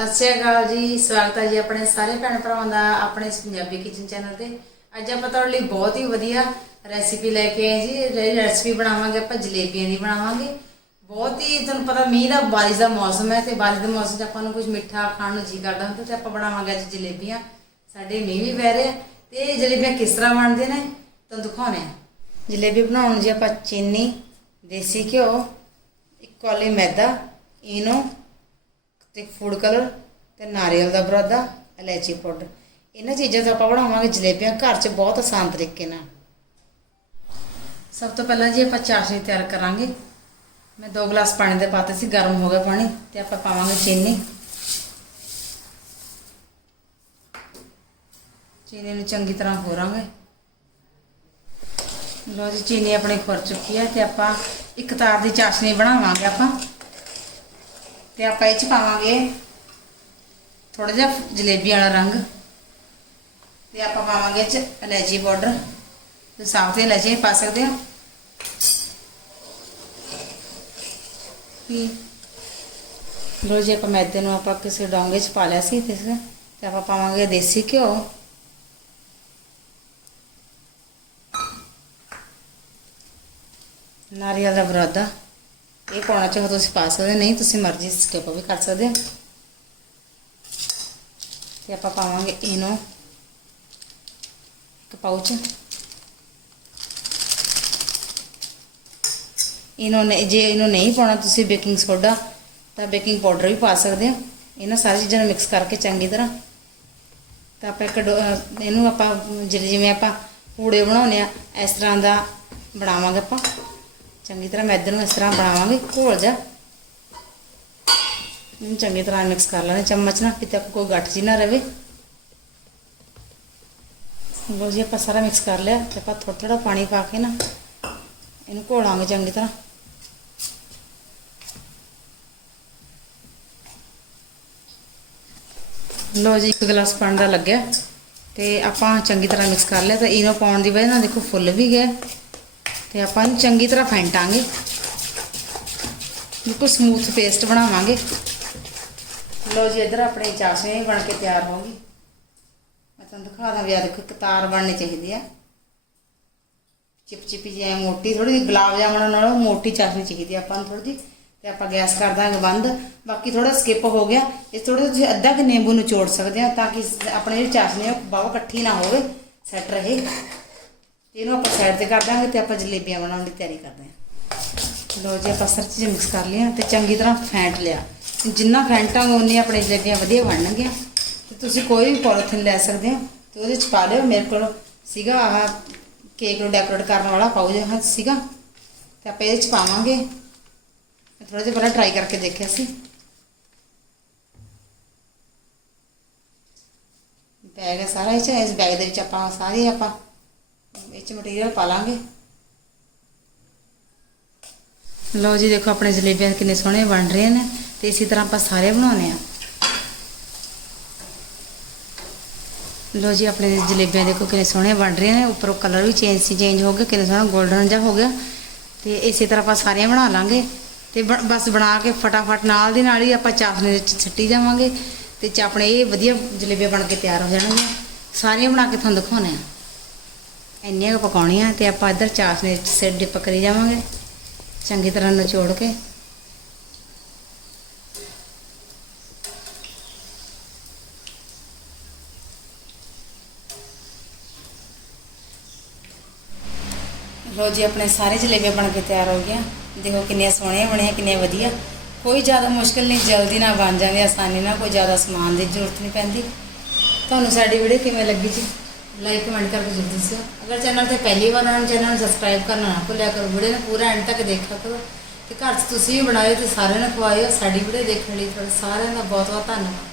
ਸਤਿ ਸ਼੍ਰੀ ਅਕਾਲ ਜੀ, ਸਵਾਗਤ ਹੈ ਜੀ ਆਪਣੇ ਸਾਰੇ ਭੈਣ ਭਰਾਵਾਂ ਦਾ ਆਪਣੇ ਇਸ ਪੰਜਾਬੀ ਕਿਚਨ ਚੈਨਲ ਤੇ। ਅੱਜ ਆਪਾਂ ਤੁਹਾਡੇ ਲਈ ਬਹੁਤ ਹੀ ਵਧੀਆ ਰੈਸਿਪੀ ਲੈ ਕੇ ਆਏ ਜੀ। ਜਿਹੜੀ ਰੈਸਿਪੀ ਬਣਾਵਾਂਗੇ, ਆਪਾਂ ਜਲੇਬੀਆਂ ਦੀ ਬਣਾਵਾਂਗੇ। ਬਹੁਤ ਹੀ ਤੁਹਾਨੂੰ ਪਤਾ ਮੀਂਹ ਦਾ, ਬਾਰਿਸ਼ ਦਾ ਮੌਸਮ ਹੈ ਤੇ ਬਾਰਿਸ਼ ਦੇ ਮੌਸਮ 'ਚ ਆਪਾਂ ਨੂੰ ਕੁਝ ਮਿੱਠਾ ਖਾਣ ਨੂੰ ਜੀ ਕਰਦਾ ਹੁੰਦਾ ਤੇ ਆਪਾਂ ਬਣਾਵਾਂਗੇ ਅੱਜ ਜਲੇਬੀਆਂ। ਸਾਡੇ ਮੀਂਹ ਵੀ ਪੈ ਰਿਹਾ ਤੇ ਇਹ ਜਲੇਬੀਆਂ ਕਿਸ ਤਰ੍ਹਾਂ ਬਣਦੇ ਨੇ, ਤੁਹਾਨੂੰ ਦਿਖਾਉਣੇ ਆ ਜਲੇਬੀ ਬਣਾਉਣ ਨੂੰ ਜੀ ਆਪਾਂ ਚੀਨੀ, ਦੇਸੀ ਘਿਓ, ਇੱਕ ਕੌਲੀ ਮੈਦਾ ਇਨੋ ਤੇ ਫੂਡ ਕਲਰ ਤੇ ਨਾਰੀਅਲ ਦਾ ਬਰਾਦਾ, ਇਲਾਇਚੀ ਪਾਊਡਰ ਇਹਨਾਂ ਚੀਜ਼ਾਂ ਤੋਂ ਆਪਾਂ ਬਣਾਵਾਂਗੇ ਜਲੇਬੀਆਂ, ਘਰ 'ਚ ਬਹੁਤ ਆਸਾਨ ਤਰੀਕੇ ਨਾਲ। ਸਭ ਤੋਂ ਪਹਿਲਾਂ ਜੀ ਆਪਾਂ ਚਾਸ਼ਨੀ ਤਿਆਰ ਕਰਾਂਗੇ। ਮੈਂ 2 ਗਲਾਸ ਪਾਣੀ ਦੇ ਪਾਤੇ ਸੀ, ਗਰਮ ਹੋ ਗਿਆ ਪਾਣੀ, ਤੇ ਆਪਾਂ ਪਾਵਾਂਗੇ ਚੀਨੀ। ਚੀਨੀ ਨੂੰ ਚੰਗੀ ਤਰ੍ਹਾਂ ਹੋਰਾਂਗੇ ਲੋ ਜੀ, ਚੀਨੀ ਆਪਣੀ ਖੁਰ ਚੁੱਕੀ ਹੈ ਤੇ ਆਪਾਂ ਇੱਕ ਤਾਰ ਦੀ ਚਾਸ਼ਨੀ ਬਣਾਵਾਂਗੇ ਆਪਾਂ। ਤੇ ਆਪਾਂ ਇਹ ਚ ਪਾਵਾਂਗੇ ਥੋੜਾ ਜਿਹਾ ਜਲੇਬੀ ਵਾਲਾ ਰੰਗ। ਤੇ ਆਪਾਂ ਪਾਵਾਂਗੇ ਇਹ ਚ ਇਲਾਇਚੀ ਪਾਊਡਰ। ਤੇ ਸਾਫ਼ ਤੇ ਇਲਾਇਚੀ ਪਾ ਸਕਦੇ ਆ ਲੋ ਜੀ, ਆਪਾਂ ਮੈਦੇ ਨੂੰ ਆਪਾਂ ਕਿਸੇ ਡੋਂਗੇ 'ਚ ਪਾ ਲਿਆ ਸੀ ਤੇ ਤੇ ਆਪਾਂ ਪਾਵਾਂਗੇ ਦੇਸੀ ਘਿਓ। ਨਾਰੀਅਲ ਦਾ ਬਰਾਦਾ। ਇਹ ਪਾਉਣਾ ਚਾਹੋ ਤੁਸੀਂ ਪਾ ਸਕਦੇ ਨਹੀਂ, ਤੁਸੀਂ ਮਰਜ਼ੀ ਸਕਿਪ ਵੀ ਕਰ ਸਕਦੇ ਹੋ। ਤੇ ਆਪਾਂ ਪਾਵਾਂਗੇ ਇਹਨੂੰ ਇੱਕ ਪਾਉਚ ਇਹਨੂੰ ਨੇ ਜੇ ਇਹਨੂੰ ਨਹੀਂ ਪਾਉਣਾ ਤੁਸੀਂ ਬੇਕਿੰਗ ਸੋਡਾ ਤਾਂ ਬੇਕਿੰਗ ਪਾਊਡਰ ਵੀ ਪਾ ਸਕਦੇ ਹੋ। ਇਹਨਾਂ ਸਾਰੀ ਚੀਜ਼ਾਂ ਨੂੰ ਮਿਕਸ ਕਰਕੇ ਚੰਗੀ ਤਰ੍ਹਾਂ। ਤਾਂ ਆਪਾਂ ਇੱਕ ਇਹਨੂੰ ਆਪਾਂ, ਜਿਵੇਂ ਜਿਵੇਂ ਆਪਾਂ ਪੂੜੇ ਬਣਾਉਂਦੇ ਆ ਇਸ ਤਰ੍ਹਾਂ ਦਾ ਬਣਾਵਾਂਗੇ ਆਪਾਂ। ਚੰਗੀ ਤਰ੍ਹਾਂ ਮੈਂ ਮੈਦੇ ਨੂੰ ਇਸ ਤਰ੍ਹਾਂ ਬਣਾਵਾਂਗੀ, ਘੋਲ ਜਾ। ਇਹਨੂੰ ਚੰਗੀ ਤਰ੍ਹਾਂ ਮਿਕਸ ਕਰ ਲੈਣਾ, ਚਮਚ ਨਾਲ, ਕਿਤੇ ਕੋਈ ਗੱਠ ਜੀ ਨਾ ਰਵੇ। ਲੋ ਜੀ, ਆਪਾਂ ਸਾਰਾ ਮਿਕਸ ਕਰ ਲਿਆ, ਤੇ ਆਪਾਂ ਥੋੜਾ ਥੋੜਾ ਪਾਣੀ ਪਾ ਕੇ ਨਾ, ਇਹਨੂੰ ਘੋਲਾਂਗੇ ਚੰਗੀ ਤਰ੍ਹਾਂ। ਲੋ ਜੀ, ਇੱਕ ਗਲਾਸ ਪਾਣੀ ਦਾ ਲੱਗਿਆ, ਤੇ ਆਪਾਂ ਚੰਗੀ ਤਰ੍ਹਾਂ ਮਿਕਸ ਕਰ ਲਿਆ, ਤਾਂ ਇਹਨੂੰ ਪਾਉਣ ਦੀ ਵਜ੍ਹਾ ਨਾਲ ਦੇਖੋ ਫੁੱਲ ਵੀ ਗਿਆ ਤੇ ਆਪਾਂ ਇਹਨੂੰ ਚੰਗੀ ਤਰ੍ਹਾਂ ਫੈਂਟਾਂਗੇ। ਬਿਲਕੁਲ ਸਮੂਥ ਪੇਸਟ ਬਣਾਵਾਂਗੇ। ਲੋ ਜੀ, ਇਧਰ ਆਪਣੀ ਚਾਸ਼ਨੀ ਬਣ ਕੇ ਤਿਆਰ ਹੋ ਗਈ। ਮੈਂ ਤੁਹਾਨੂੰ ਦਿਖਾ ਦਾਂ ਵੀ ਆ ਦੇਖੋ ਕਤਾਰ ਬਣਨੀ ਚਾਹੀਦੀ ਆ। ਚਿਪਚਿਪੀ ਜਿਹੀ ਮੋਟੀ ਥੋੜੀ ਜਿਹੀ ਗੁਲਾਬ ਜਾਮਣ ਨਾਲੋਂ ਮੋਟੀ ਚਾਸ਼ਨੀ ਚਾਹੀਦੀ ਆ ਆਪਾਂ ਨੂੰ ਥੋੜੀ ਜਿਹੀ। ਤੇ ਆਪਾਂ ਗੈਸ ਕਰ ਦਾਂਗੇ ਬੰਦ। ਬਾਕੀ ਥੋੜਾ ਸਕਿਪ ਹੋ ਗਿਆ। ਇਸ ਥੋੜਾ ਤੁਸੀਂ ਅੱਧਾ ਕਿ ਨਿੰਬੂ ਨੂੰ ਚੋੜ ਸਕਦੇ ਆ ਤਾਂ ਕਿ ਆਪਣੇ ਜਿਹੜੀ ਚਾਸ਼ਨੀ ਆ ਬਾਵਾ ਇਕੱਠੀ ਨਾ ਹੋਵੇ ਸੈੱਟ ਰਹੇ। ਇਹਨੂੰ ਆਪਾਂ ਸਾਈਡ ਤੇ ਕਰ ਦਾਂਗੇ ਤੇ ਆਪਾਂ ਜਲੇਬੀਆਂ ਬਣਾਉਣ ਦੀ ਤਿਆਰੀ ਕਰਦੇ ਹਾਂ। ਲੋ ਜੀ, ਆਪਾਂ ਸਾਰੀ ਚੀਜ਼ਾਂ ਮਿਕਸ ਕਰ ਲਿਆ ਤੇ ਚੰਗੀ ਤਰ੍ਹਾਂ ਫੈਂਟ ਲਿਆ। ਜਿੰਨਾ ਫੈਂਟਾਂਗੇ ਉਨੀ ਆਪਣੇ ਜਲੇਬੀਆਂ ਵਧੀਆ ਬਣਨਗੀਆਂ ਤੇ ਤੁਸੀਂ ਕੋਈ ਵੀ ਪੋਲੀਥੀਨ ਲੈ ਸਕਦੇ ਹੋ ਤੇ ਉਹਦੇ ਚ ਪਾ ਲਿਓ ਮੇਰੇ ਕੋਲ ਸੀਗਾ ਆਹ ਕੇਕ ਨੂੰ ਡੈਕੋਰੇਟ ਕਰਨ ਵਾਲਾ ਪਾਉ ਜਿਹਾ ਸੀਗਾ। ਤੇ ਆਪਾਂ ਇਹਦੇ ਚ ਪਾਵਾਂਗੇ। ਮੈਂ ਥੋੜਾ ਜਿਹਾ ਪਹਿਲਾਂ ਟਰਾਈ ਕਰਕੇ ਦੇਖਿਆ ਸੀ। ਬੈਗ ਹੈ ਸਾਰਾ ਇਹ ਚ, ਇਸ ਬੈਗ ਦੇ ਵਿੱਚ ਆਪਾਂ ਸਾਰੇ ਆਪਾਂ ਇਹ ਮਟੀਰੀਅਲ ਪਾ ਲਾਂਗੇ। ਲਓ ਜੀ, ਦੇਖੋ ਆਪਣੇ ਜਲੇਬੀਆਂ ਕਿੰਨੇ ਸੋਹਣੇ ਬਣ ਰਹੇ ਨੇ ਤੇ ਇਸੇ ਤਰ੍ਹਾਂ ਆਪਾਂ ਸਾਰੇ ਬਣਾਉਣੇ ਆ ਲਓ ਜੀ, ਆਪਣੇ ਜਲੇਬੀਆਂ ਦੇਖੋ ਕਿੰਨੇ ਸੋਹਣੇ ਬਣ ਰਹੇ ਨੇ। ਉੱਪਰੋਂ ਕਲਰ ਵੀ ਚੇਂਜ ਸੀ ਚੇਂਜ ਹੋ ਗਿਆ, ਕਿੰਨੇ ਸੋਹਣਾ 골ਡਨ ਜਿਹਾ ਹੋ ਗਿਆ। ਤੇ ਇਸੇ ਤਰ੍ਹਾਂ ਆਪਾਂ ਸਾਰੀਆਂ ਬਣਾ ਲਾਂਗੇ। ਤੇ ਬ- ਬਸ ਬਣਾ ਕੇ ਫਟਾਫਟ ਨਾਲ ਦੀ ਨਾਲ ਹੀ ਆਪਾਂ ਚਾਸ਼ਨੀ ਦੇ ਵਿੱਚ ਛੱਟੀ ਜਾਵਾਂਗੇ। ਤੇ ਚ ਆਪਣੇ ਇਹ ਵਧੀਆ ਜਲੇਬੀਆਂ ਬਣ ਕੇ ਤਿਆਰ ਹੋ ਜਾਣਗੀਆਂ। ਸਾਰੀਆਂ ਬਣਾ ਕੇ ਤੁਹਾਨੂੰ ਦਿਖਾਉਣੇ ਆ ਇੰਨੀਆਂ ਕੁ ਪਕਾਉਣੀਆਂ ਤੇ ਆਪਾਂ ਇੱਧਰ ਚਾਸ਼ਨੀ ਸਿਰ ਡਿਪ ਕਰੀ ਜਾਵਾਂਗੇ। ਚੰਗੀ ਤਰ੍ਹਾਂ ਨਿਚੋੜ ਕੇ। ਲੋ ਜੀ, ਆਪਣੇ ਸਾਰੇ ਜਲੇਬੀਆਂ ਬਣ ਕੇ ਤਿਆਰ ਹੋ ਗਈਆਂ। ਦੇਖੋ ਕਿੰਨੀਆਂ ਸੋਹਣੀਆਂ ਬਣੀਆਂ, ਕਿੰਨੀਆਂ ਵਧੀਆ। ਕੋਈ ਜ਼ਿਆਦਾ ਮੁਸ਼ਕਲ ਨਹੀਂ, ਜਲਦੀ ਨਾਲ ਬਣ ਜਾਂਦੇ, ਆਸਾਨੀ ਨਾਲ ਕੋਈ ਜ਼ਿਆਦਾ ਸਮਾਨ ਦੀ ਜ਼ਰੂਰਤ ਨਹੀਂ ਪੈਂਦੀ। ਤੁਹਾਨੂੰ ਸਾਡੀ ਵੀਡੀਓ ਕਿਵੇਂ ਲੱਗੀ ਜੀ? ਲਾਈਕ ਕਮੈਂਟ ਕਰਕੇ ਜ਼ਰੂਰ ਦੱਸਿਓ। ਅਗਰ ਚੈਨਲ ਤੇ ਪਹਿਲੀ ਵਾਰ ਆਉਣਾ ਚੈਨਲ ਨੂੰ ਸਬਸਕ੍ਰਾਈਬ ਕਰਨਾ ਨਾ ਭੁੱਲਿਆ ਕਰੋ। ਵੀਡੀਓ ਨੂੰ ਪੂਰਾ ਐਂਡ ਤੱਕ ਦੇਖਿਆ ਕਰੋ। ਤੇ ਘਰ 'ਚ ਤੁਸੀਂ ਵੀ ਬਣਾਇਓ ਤੇ ਸਾਰਿਆਂ ਨੂੰ ਖਵਾਇਓ। ਸਾਡੀ ਵੀਡੀਓ ਦੇਖਣ ਲਈ ਤੁਹਾਡਾ ਸਾਰਿਆਂ ਦਾ ਬਹੁਤ ਬਹੁਤ ਧੰਨਵਾਦ।